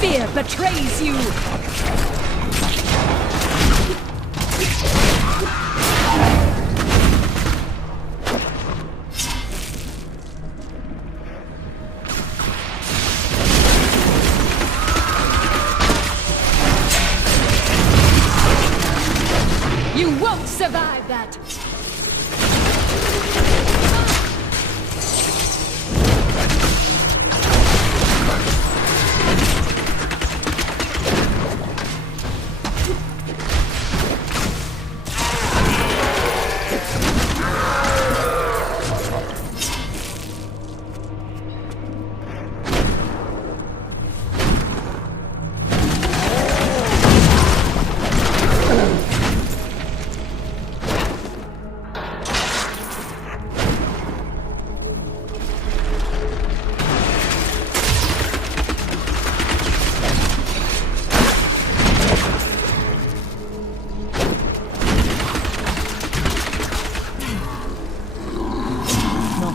Fear betrays you! You won't survive that!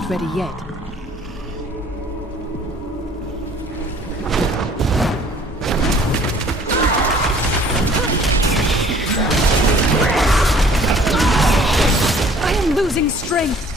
Ready yet. I am losing strength.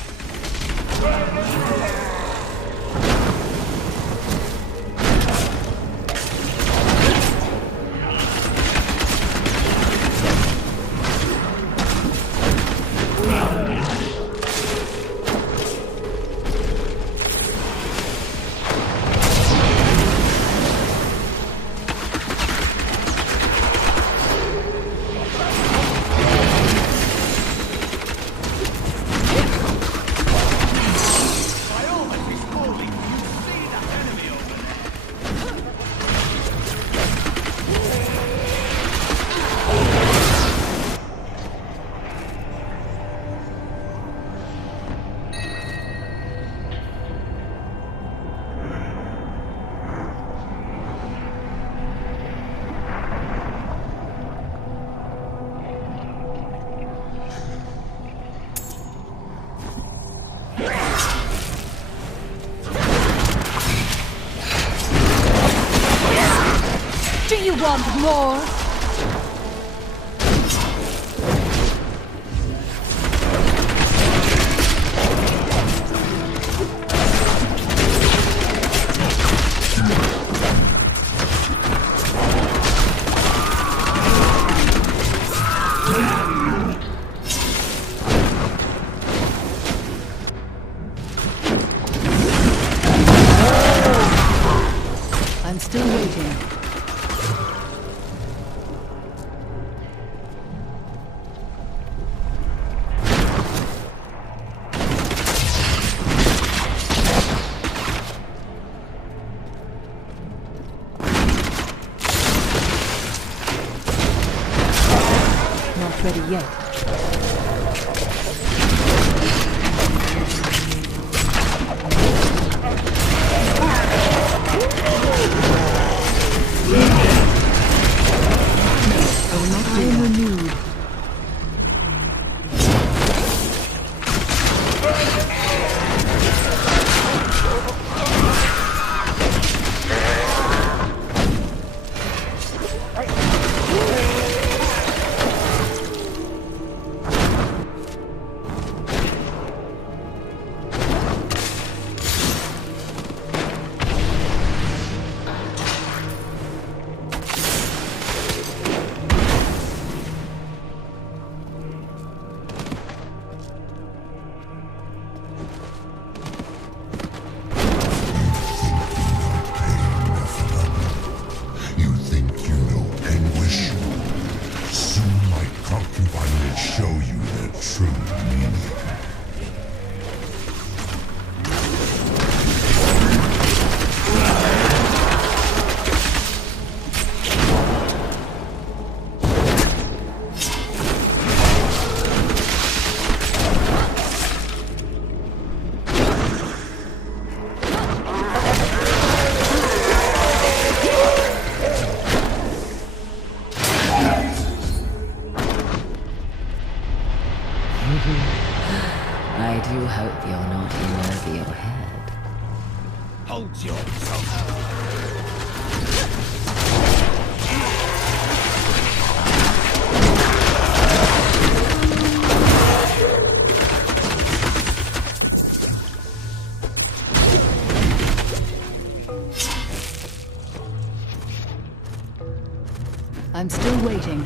Do you want more? I'm still waiting. Not ready yet. I am renewed. I do hope you're not in over your head. Hold yourself. I'm still waiting.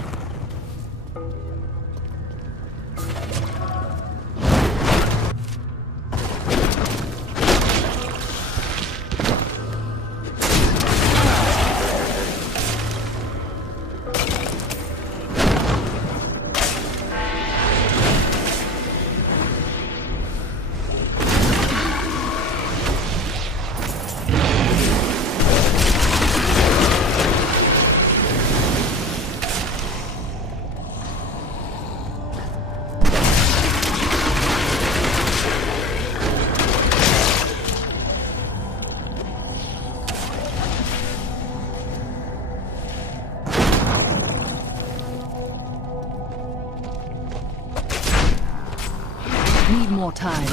Need more time.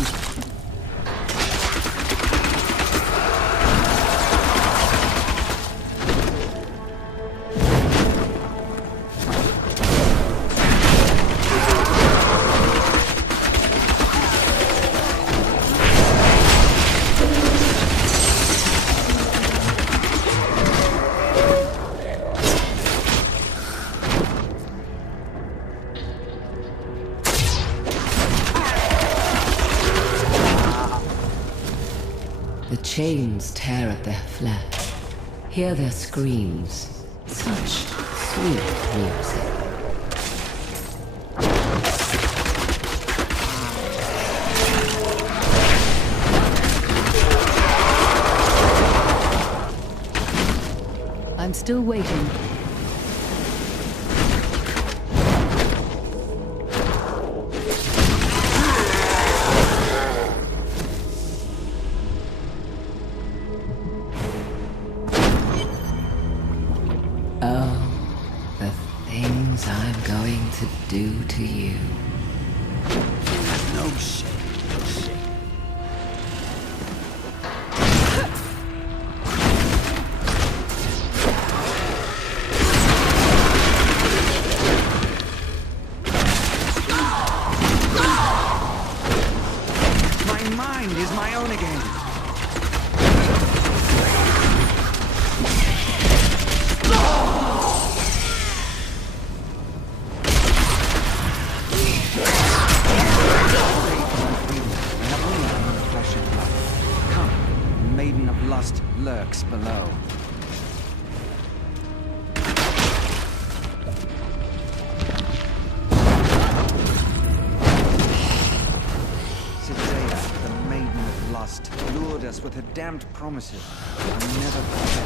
The chains tear at their flesh. Hear their screams. Such sweet music. I'm still waiting. I'm going to do to you. No shame. My mind is my own again. Lust lurks below. Cicada, the maiden of lust, lured us with her damned promises. I'll never forget.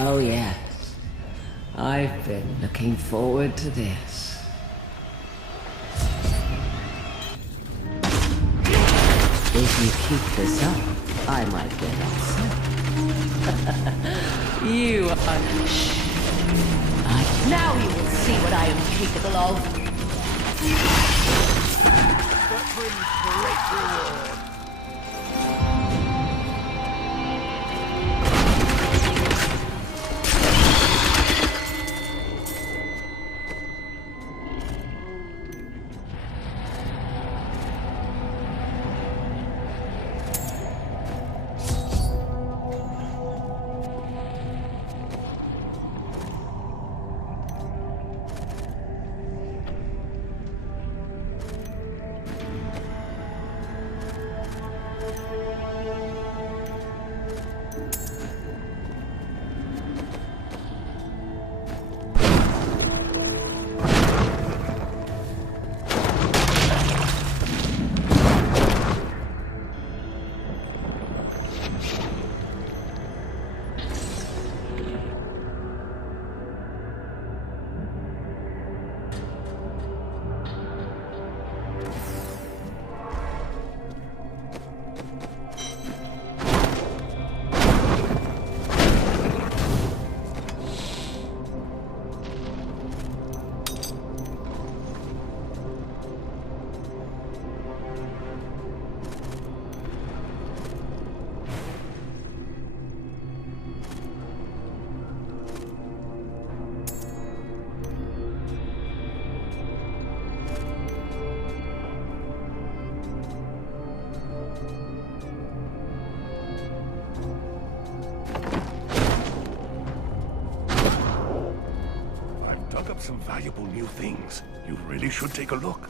Oh yes. I've been looking forward to this. If you keep this up, I might get upset. You are... Now you will see what I am capable of. That brings great reward. Some valuable new things. You really should take a look.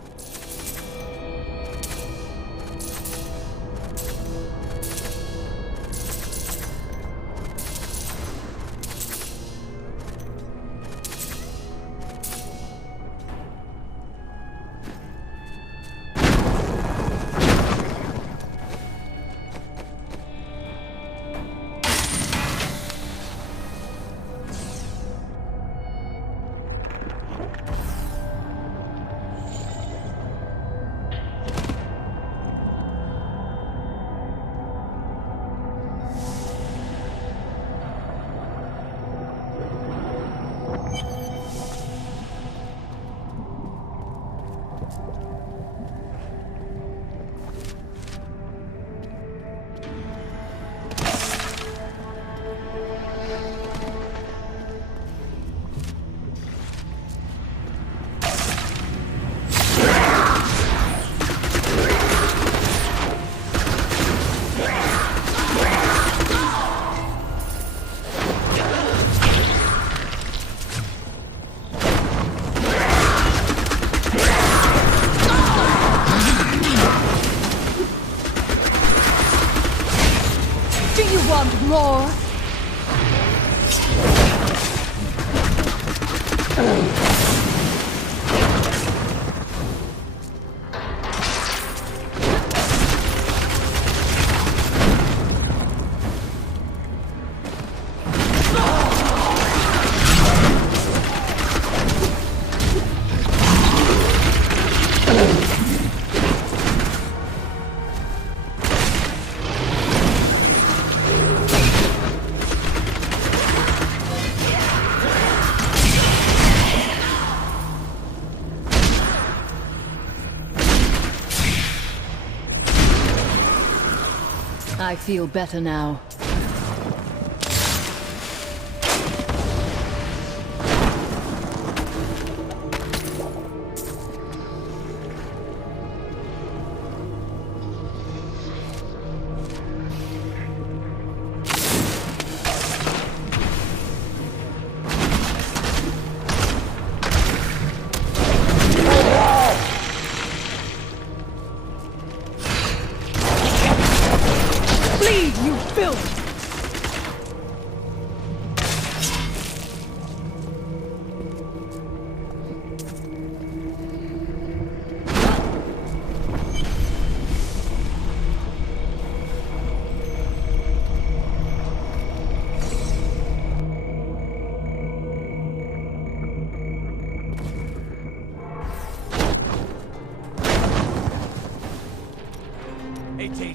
More! I feel better now.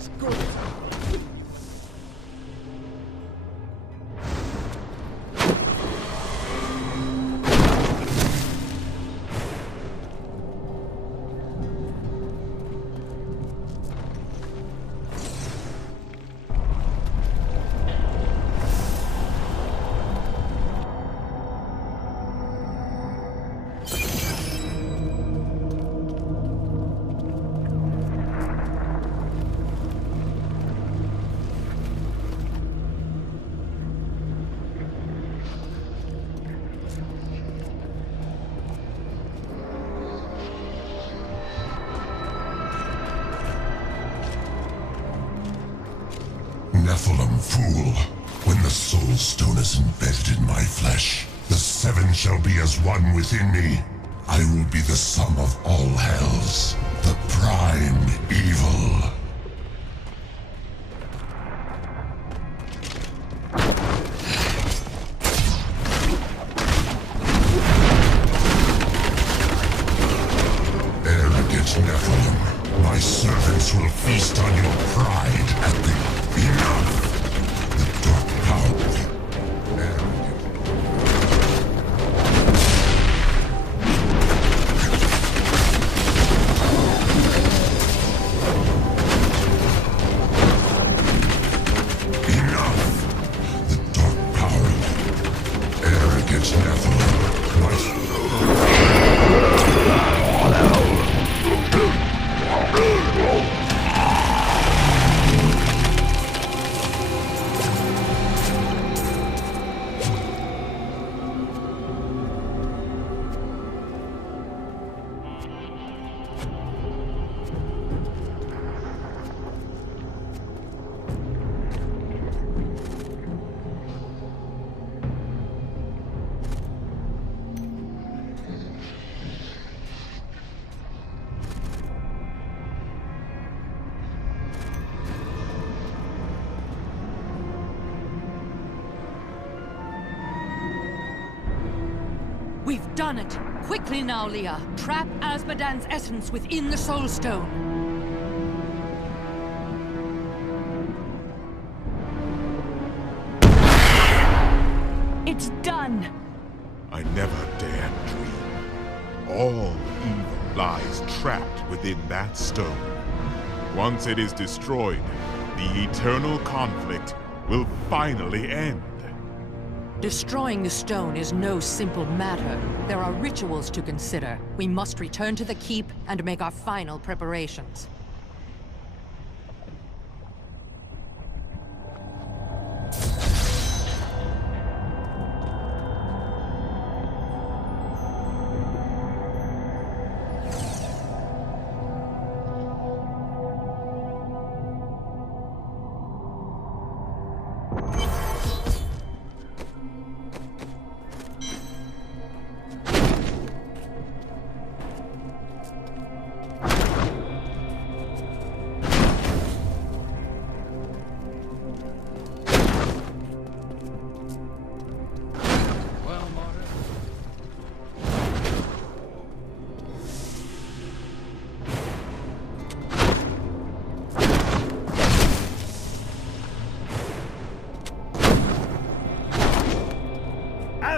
He's good. Nephilim fool. When the soul stone is embedded in my flesh, the seven shall be as one within me. I will be the sum of all hells, the prime evil. Arrogant Nephilim, my servants will feast on your pride at the enough! The dark power. Enough! The dark power. Arrogant Nephilim, my We've done it! Quickly now, Leah! Trap Azmodan's essence within the Soul Stone! It's done! I never dared dream. All evil lies trapped within that stone. Once it is destroyed, the eternal conflict will finally end. Destroying the stone is no simple matter. There are rituals to consider. We must return to the keep and make our final preparations.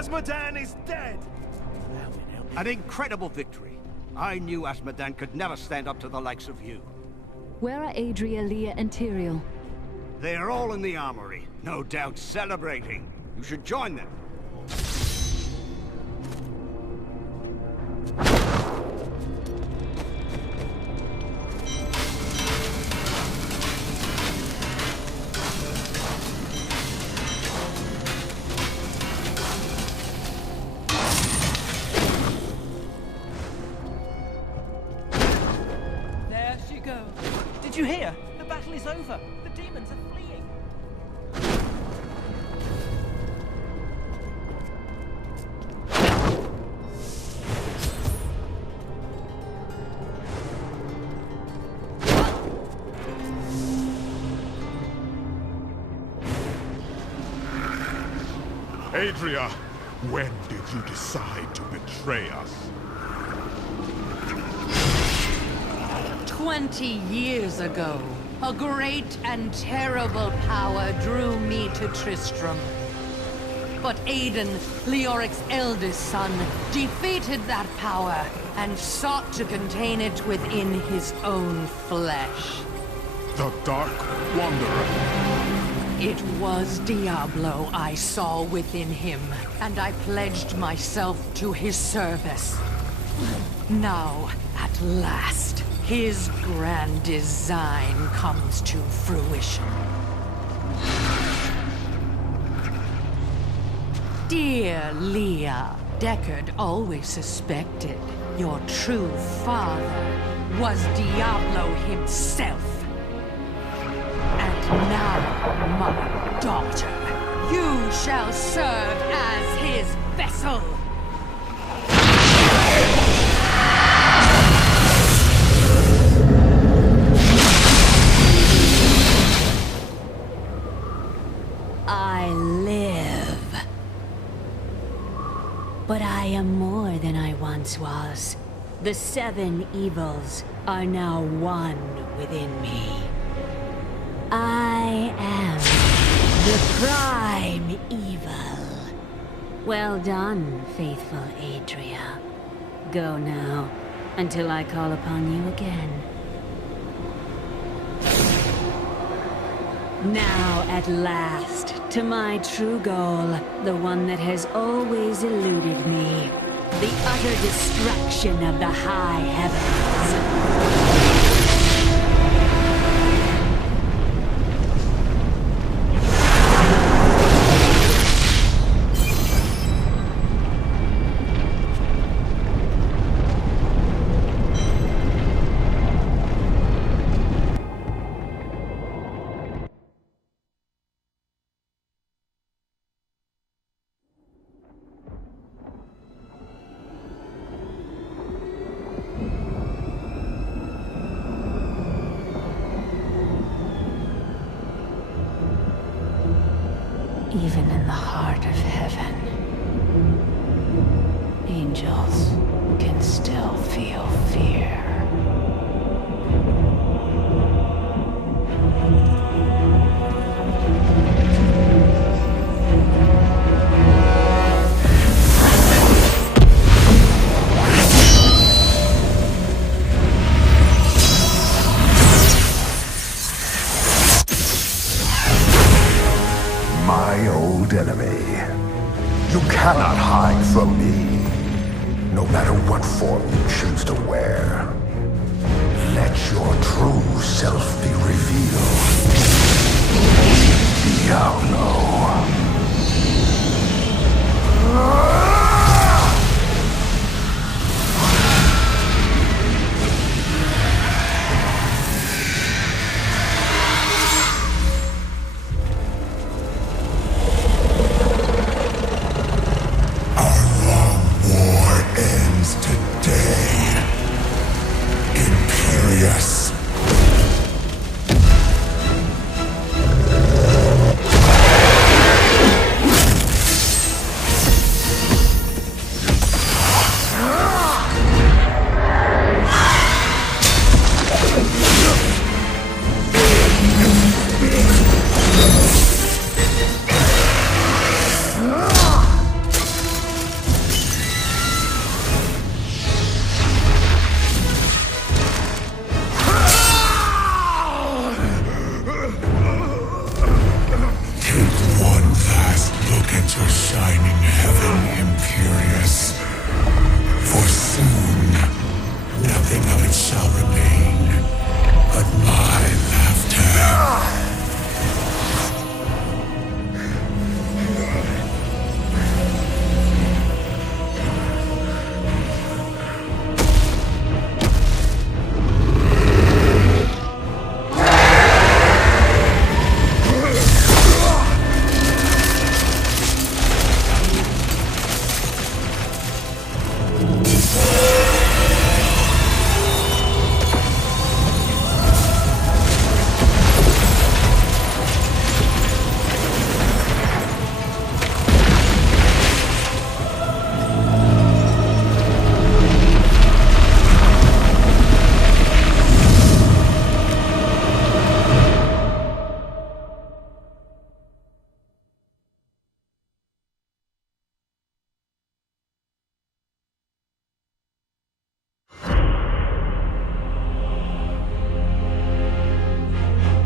Azmodan is dead! An incredible victory. I knew Azmodan could never stand up to the likes of you. Where are Adria, Leah, and Tyrael? They are all in the armory, no doubt celebrating. You should join them. There she goes. Did you hear? The battle is over. The demons are fleeing. Adria, when did you decide to betray us? 20 years ago. A great and terrible power drew me to Tristram. But Aiden, Leoric's eldest son, defeated that power and sought to contain it within his own flesh. The Dark Wanderer. It was Diablo I saw within him, and I pledged myself to his service. Now, at last, his grand design comes to fruition. Dear Leah, Deckard always suspected your true father was Diablo himself. And now, my daughter, you shall serve as his vessel. I live. But I am more than I once was. The 7 evils are now one within me. I am the prime evil. Well done, faithful Adria. Go now, until I call upon you again. Now, at last, to my true goal, the one that has always eluded me. The utter destruction of the high heavens. Even in the heart of heaven, angels can still feel fear. My old enemy. You cannot hide from me, no matter what form you choose to wear. Let your true self be revealed. Diablo.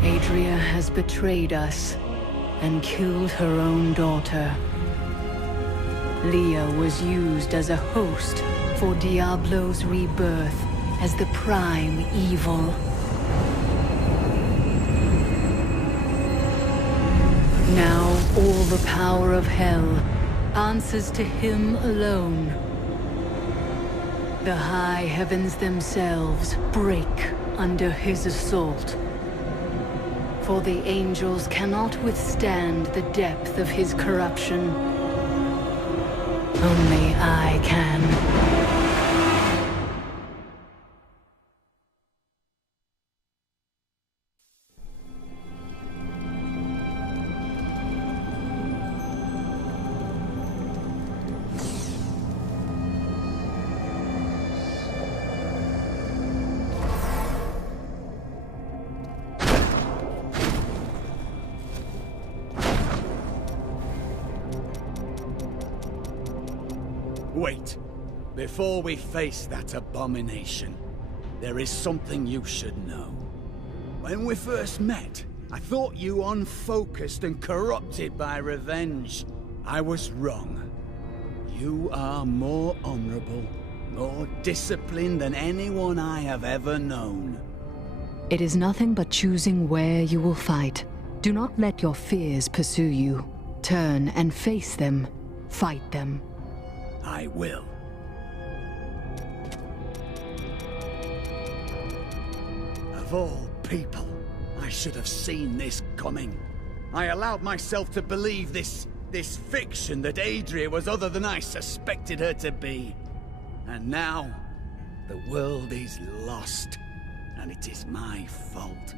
Adria has betrayed us and killed her own daughter. Leah was used as a host for Diablo's rebirth as the prime evil. Now all the power of hell answers to him alone. The high heavens themselves break under his assault. For the angels cannot withstand the depth of his corruption. Only I can. Wait. Before we face that abomination, there is something you should know. When we first met, I thought you unfocused and corrupted by revenge. I was wrong. You are more honorable, more disciplined than anyone I have ever known. It is nothing but choosing where you will fight. Do not let your fears pursue you. Turn and face them. Fight them. I will. Of all people, I should have seen this coming. I allowed myself to believe this fiction that Adria was other than I suspected her to be. And now, the world is lost, and it is my fault.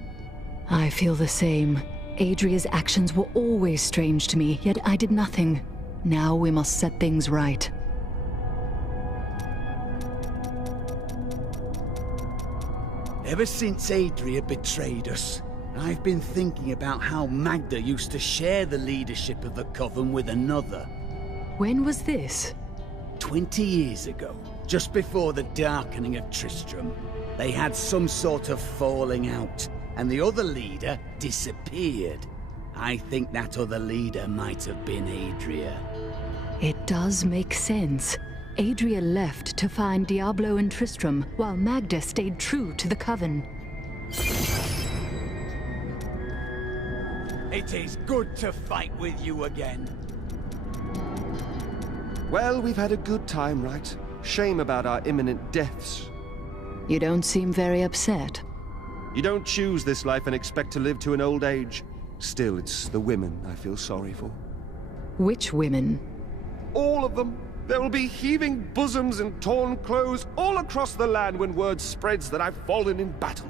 I feel the same. Adria's actions were always strange to me, yet I did nothing. Now we must set things right. Ever since Adria betrayed us, I've been thinking about how Magda used to share the leadership of the Coven with another. When was this? 20 years ago, just before the darkening of Tristram. They had some sort of falling out, and the other leader disappeared. I think that other leader might have been Adria. It does make sense. Adria left to find Diablo and Tristram, while Magda stayed true to the Coven. It is good to fight with you again. Well, we've had a good time, right? Shame about our imminent deaths. You don't seem very upset. You don't choose this life and expect to live to an old age. Still, it's the women I feel sorry for. Which women? All of them. There will be heaving bosoms and torn clothes all across the land when word spreads that I've fallen in battle.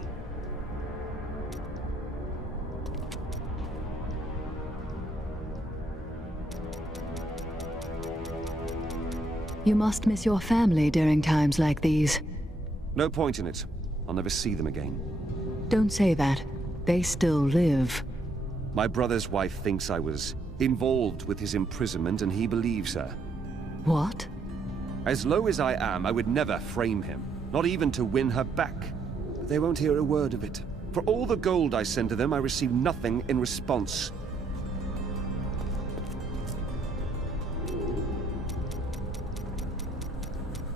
You must miss your family during times like these. No point in it. I'll never see them again. Don't say that. They still live. My brother's wife thinks I was involved with his imprisonment, and he believes her. What? As low as I am, I would never frame him, not even to win her back. But they won't hear a word of it. For all the gold I send to them, I receive nothing in response.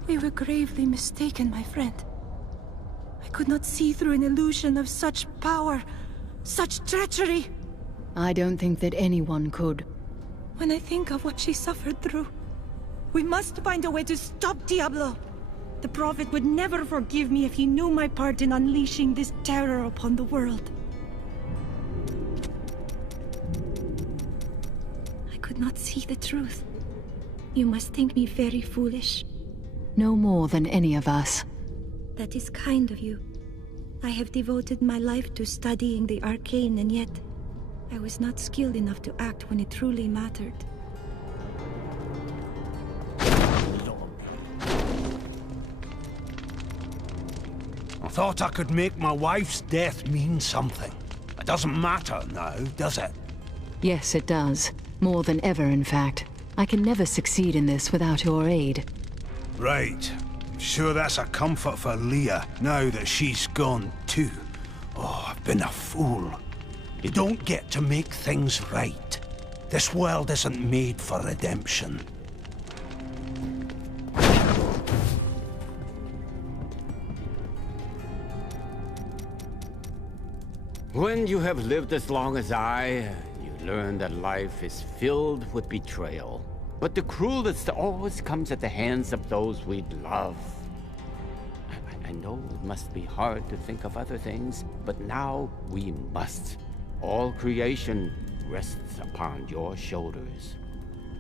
We were gravely mistaken, my friend. I could not see through an illusion of such power, such treachery. I don't think that anyone could. When I think of what she suffered through, we must find a way to stop Diablo. The Prophet would never forgive me if he knew my part in unleashing this terror upon the world. I could not see the truth. You must think me very foolish. No more than any of us. That is kind of you. I have devoted my life to studying the arcane, and yet I was not skilled enough to act when it truly mattered. I thought I could make my wife's death mean something. It doesn't matter now, does it? Yes, it does. More than ever, in fact. I can never succeed in this without your aid. Right. Sure that's a comfort for Leah, now that she's gone too. Oh, I've been a fool. You don't get to make things right. This world isn't made for redemption. When you have lived as long as I, you learn that life is filled with betrayal. But the cruelest always comes at the hands of those we love. I know it must be hard to think of other things, but now we must. All creation rests upon your shoulders.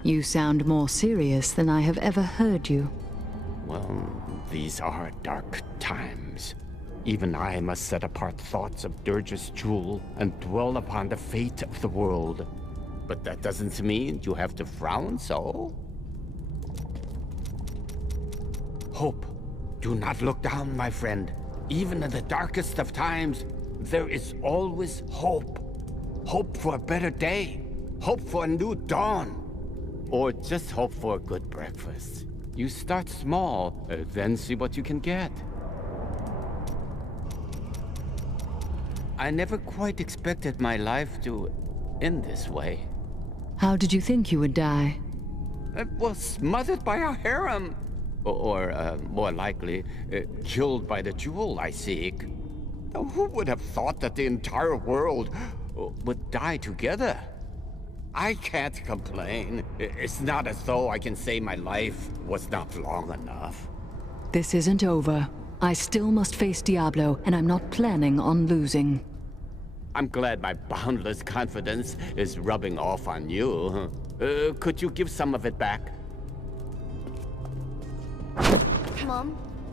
You sound more serious than I have ever heard you. Well, these are dark times. Even I must set apart thoughts of Dirge's jewel and dwell upon the fate of the world. But that doesn't mean you have to frown so. Hope. Do not look down, my friend. Even in the darkest of times, there is always hope. Hope for a better day. Hope for a new dawn. Or just hope for a good breakfast. You start small, then see what you can get. I never quite expected my life to end this way. How did you think you would die? I was smothered by a harem. Or more likely, killed by the jewel I seek. Who would have thought that the entire world would die together? I can't complain. It's not as though I can say my life was not long enough. This isn't over. I still must face Diablo, and I'm not planning on losing. I'm glad my boundless confidence is rubbing off on you. Could you give some of it back? Mom,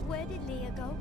where did Leah go?